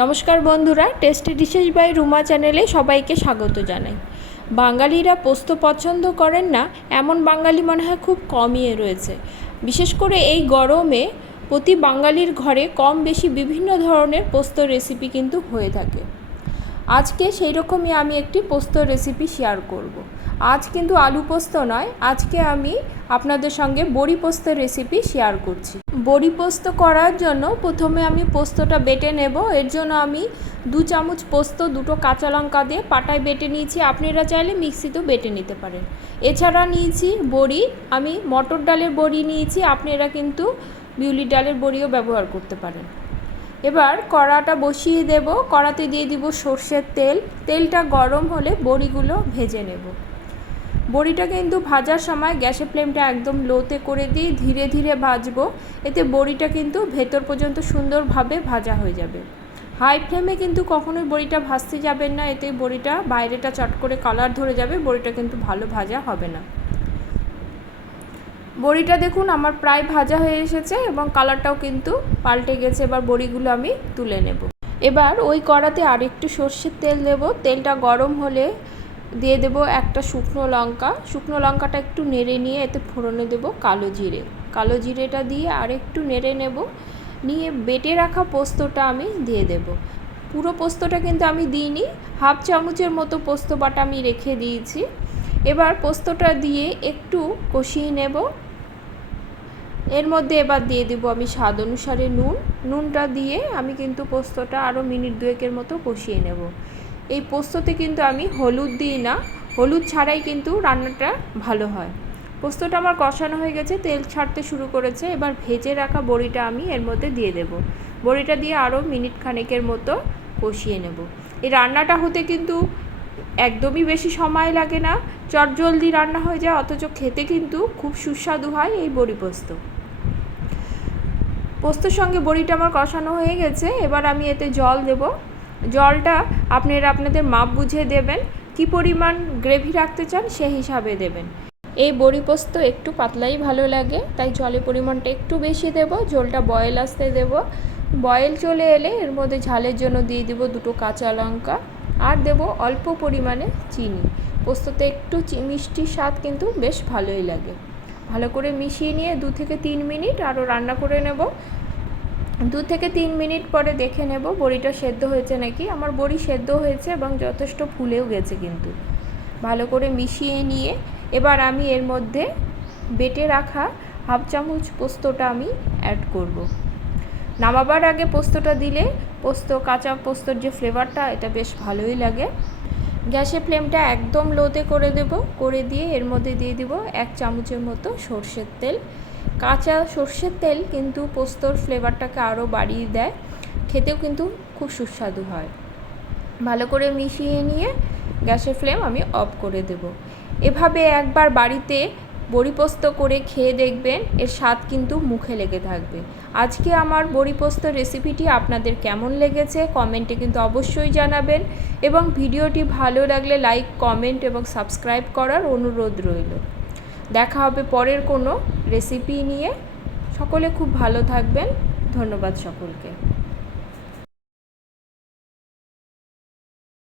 নমস্কার বন্ধুরা, tasty dishes by Ruma চ্যানেলে সবাইকে স্বাগত জানাই। বাঙালিরা পোস্ত পছন্দ করেন না এমন বাঙালি মনে হয় খুব কমই রয়েছে। বিশেষ করে এই গরমে প্রতি বাঙালির ঘরে কম বেশি বিভিন্ন ধরনের পোস্ত রেসিপি কিন্তু হয়ে থাকে। আজকে সেই রকমই আমি একটি পোস্ত রেসিপি শেয়ার করব। আজ কিন্তু আলু পোস্ত নয়, আজকে আমি আপনাদের সঙ্গে বড়ি পোস্তের রেসিপি শেয়ার করছি। বড়ি পোস্ত করার জন্য প্রথমে আমি পোস্তটা বেটে নেব। এর জন্য আমি 2 চামচ পোস্ত 2টো কাঁচা লঙ্কা দিয়ে পাটায় বেটে নিয়েছি। আপনারা চাইলে মিক্সিতেও বেটে নিতে পারেন। এছাড়া নিয়েছি বড়ি, আমি মটর ডালের বড়ি নিয়েছি, আপনারা কিন্তু বিউলির ডালের বড়িও ব্যবহার করতে পারেন। এবার কড়াটা বসিয়ে দেব, কড়াতে দিয়ে দিব সর্ষের তেল। তেলটা গরম হলে বড়িগুলো ভেজে নেব। বড়িটা কিন্তু ভাজার সময় গ্যাসের ফ্লেমটা একদম লোতে করে দিয়ে ধীরে ধীরে ভাজবো, এতে বড়িটা কিন্তু ভেতর পর্যন্ত সুন্দরভাবে ভাজা হয়ে যাবে। হাই ফ্লেমে কিন্তু কখনোই বড়িটা ভাজতে যাবেন না, এতে বড়িটা বাইরেটা চট করে কালার ধরে যাবে, বড়িটা কিন্তু ভালো ভাজা হবে না। বড়িটা দেখুন আমার প্রায় ভাজা হয়ে এসেছে এবং কালারটাও কিন্তু পাল্টে গেছে। এবার বড়িগুলো আমি তুলে নেব। এবার ওই কড়াতে আরেকটু সর্ষের তেল দেব। তেলটা গরম হলে দিয়ে দেব একটা শুকনো লঙ্কা। শুকনো লঙ্কাটা একটু নেড়ে নিয়ে এতে ফোড়নে দেব কালো জিরে। কালো জিরেটা দিয়ে আরেকটু নেড়ে নেব, নিয়ে বেটে রাখা পোস্তটা আমি দিয়ে দেব। পুরো পোস্তটা কিন্তু আমি দিইনি, হাফ চামচের মতো পোস্ত বাটা আমি রেখে দিয়েছি। এবার পোস্তটা দিয়ে একটু কষিয়ে নেব। এর মধ্যে এবার দিয়ে দেব আমি স্বাদ অনুসারে নুনটা দিয়ে আমি কিন্তু পোস্তটা আরও মিনিট 2 মতো কষিয়ে নেব। এই পোস্ততে কিন্তু আমি হলুদ দিই না, হলুদ ছাড়াই কিন্তু রান্নাটা ভালো হয়। পোস্তটা আমার কষানো হয়ে গেছে, তেল ছাড়তে শুরু করেছে। এবার ভেজে রাখা বড়িটা আমি এর মধ্যে দিয়ে দেব। বড়িটা দিয়ে আরও মিনিট খানেকের মতো কষিয়ে নেব। এই রান্নাটা হতে কিন্তু একদমই বেশি সময় লাগে না, চটজলদি রান্না হয়ে যায়, অথচ খেতে কিন্তু খুব সুস্বাদু হয় এই বড়ি পোস্ত। পোস্তর সঙ্গে বড়িটা আমার কষানো হয়ে গেছে। এবার আমি এতে জল দেব। জলটা আপনারা আপনাদের মাপ বুঝে দেবেন, কি পরিমাণ গ্রেভি রাখতে চান সেই হিসাবে দেবেন। এই বড়ি পোস্ত একটু পাতলাই ভালো লাগে, তাই জলের পরিমাণটা একটু বেশি দেব। ঝোলটা বয়েল আসতে দেব। বয়েল চলে এলে এর মধ্যে ঝালের জন্য দিয়ে দেব 2টো কাঁচা লঙ্কা আর দেব অল্প পরিমাণে চিনি। পোস্ততে একটু মিষ্টি স্বাদ কিন্তু বেশ ভালোই লাগে। ভালো করে মিশিয়ে নিয়ে 2 থেকে 3 মিনিট আরও রান্না করে নেব। 2 থেকে 3 মিনিট পরে দেখে নেব বড়িটা সেদ্ধ হয়েছে নাকি। আমার বড়ি সেদ্ধ হয়েছে এবং যথেষ্ট ফুলেও গেছে কিন্তু। ভালো করে মিশিয়ে নিয়ে এবার আমি এর মধ্যে বেটে রাখা হাফ চামচ পোস্তটা আমি অ্যাড করব। নামাবার আগে পোস্তটা দিলে কাঁচা পোস্তর যে ফ্লেভারটা, এটা বেশ ভালোই লাগে। গ্যাসের ফ্লেমটা একদম লোতে করে দেব, করে দিয়ে এর মধ্যে দিয়ে দিব 1 চামচের মতো সর্ষের তেল। কাঁচা সর্ষের তেল কিন্তু পোস্তর ফ্লেভারটাকে আরও বাড়িয়ে দেয়, খেতেও কিন্তু খুব সুস্বাদু হয়। ভালো করে মিশিয়ে নিয়ে গ্যাসের ফ্লেম আমি অফ করে দেব। এভাবে একবার বাড়িতে বড়ি পোস্ত করে খেয়ে দেখবেন, এর স্বাদ কিন্তু মুখে লেগে থাকবে। আজকে আমার বড়ি পোস্ত রেসিপিটি আপনাদের কেমন লেগেছে কমেন্টে কিন্তু অবশ্যই জানাবেন, এবং ভিডিওটি ভালো লাগলে লাইক, কমেন্ট এবং সাবস্ক্রাইব করার অনুরোধ রইল। দেখা হবে পরের কোনো রেসিপি নিয়ে। সকলে খুব ভালো থাকবেন। ধন্যবাদ সকলকে।